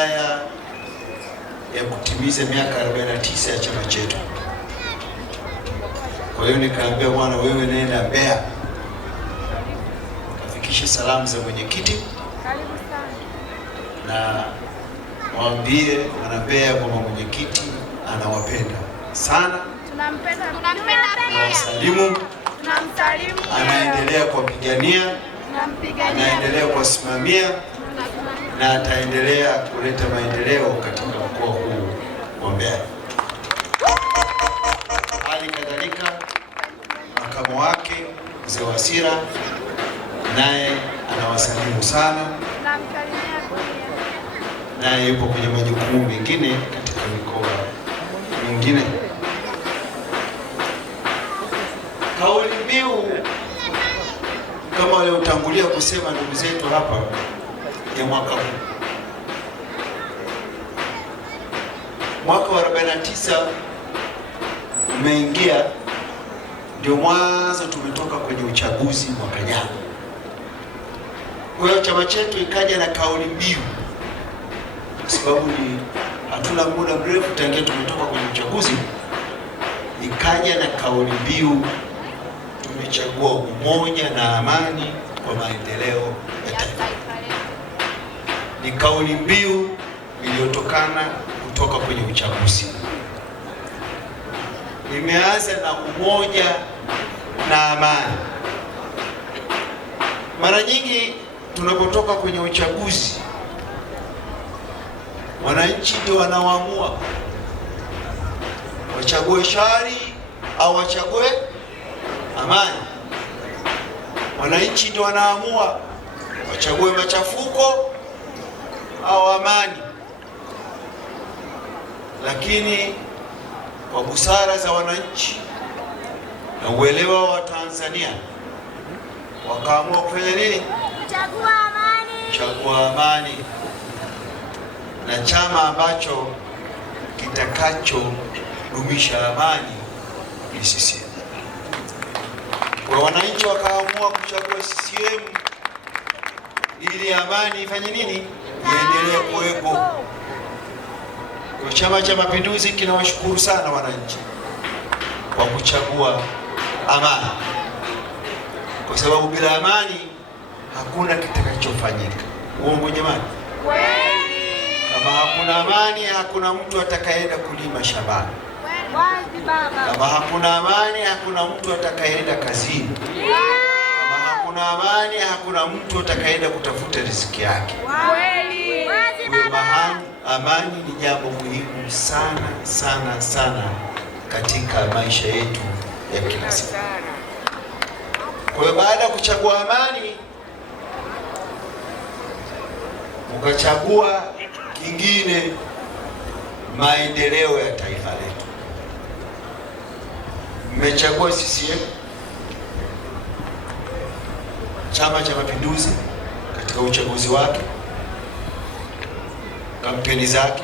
wilaya ya kutimiza miaka 49 ya chama chetu. Kwa hiyo nikaambia, bwana, wewe nenda Mbeya kafikishe salamu za mwenyekiti na waambie wana Mbeya kwamba mwenyekiti anawapenda sana, tunampenda nawasalimu, tunamsalimu, anaendelea kuwapigania, anaendelea kuwasimamia na ataendelea kuleta maendeleo katika mkoa huu wa Mbeya. Hali kadhalika makamu wake Mzee Wasira naye anawasalimu sana, naye yupo kwenye majukumu mengine katika mikoa mingine. Kauli mbiu kama waliotangulia kusema ndugu zetu hapa ya mwaka huu, mwaka wa 49 umeingia, ndio mwanzo tumetoka kwenye uchaguzi mwaka jana. Kwa hiyo chama chetu ikaja na kauli mbiu, kwa sababu ni hatuna muda mrefu tangia tumetoka kwenye uchaguzi, ikaja na kauli mbiu, tumechagua umoja na amani kwa maendeleo ya taifa. Ni kauli mbiu iliyotokana kutoka kwenye uchaguzi. Imeanza na umoja na amani. Mara nyingi tunapotoka kwenye uchaguzi, wananchi ndio wanaoamua wachague shari au wachague amani. Wananchi ndio wanaamua wachague machafuko au amani. Lakini kwa busara za wananchi na uelewa wa Tanzania wakaamua kufanya nini? Kuchagua amani. Kuchagua amani, na chama ambacho kitakachodumisha amani ni CCM. Kwa wananchi wakaamua kuchagua CCM ili amani ifanye nini? Iendelee kuwepo. Kwa Chama cha Mapinduzi kinawashukuru sana wananchi kwa kuchagua amani, kwa sababu bila amani hakuna kitakachofanyika. Uongo jamani? Kama hakuna amani, hakuna mtu atakayeenda kulima shambani. Kama hakuna amani, hakuna mtu atakayeenda kazini. Kama hakuna amani, hakuna mtu atakayeenda kutafuta riziki yake. Amani ni jambo muhimu sana sana sana katika maisha yetu ya kila siku. Kwa hiyo baada ya kuchagua amani, ukachagua kingine, maendeleo ya taifa letu. Mmechagua CCM, Chama cha Mapinduzi, katika uchaguzi wake, kampeni zake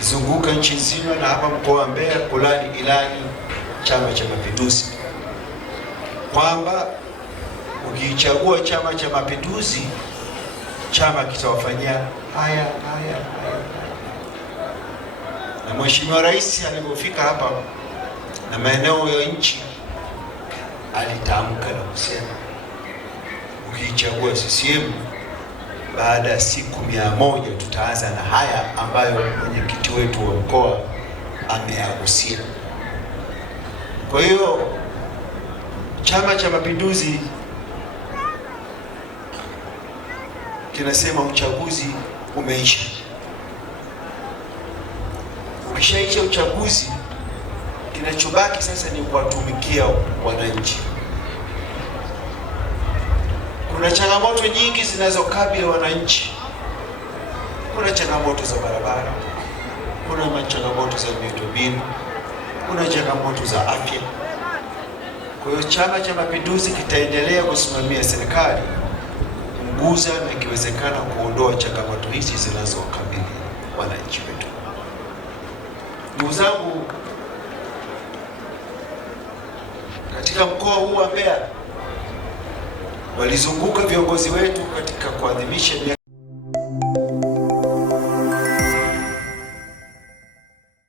izunguka nchi nzima na hapa mkoa wa Mbeya kulani ilani Chama cha Mapinduzi kwamba ukichagua Chama cha Mapinduzi, chama kitawafanyia haya. Na Mheshimiwa Rais alipofika hapa na maeneo ya nchi, alitamka na kusema ukichagua CCM, baada ya siku 100 tutaanza na haya ambayo mwenyekiti wetu wa mkoa ameagusia. Kwa hiyo Chama cha Mapinduzi kinasema uchaguzi umeisha. Ukishaisha uchaguzi, kinachobaki sasa ni kuwatumikia wananchi. Kuna changamoto nyingi zinazokabili wananchi. Kuna changamoto za barabara, kuna changamoto za miundombinu, kuna changamoto za afya. Kwa hiyo Chama cha Mapinduzi kitaendelea kusimamia serikali kupunguza na ikiwezekana kuondoa changamoto hizi zinazokabili wananchi wetu. Ndugu zangu, katika mkoa huu wa Mbeya walizunguka viongozi wetu katika kuadhimisha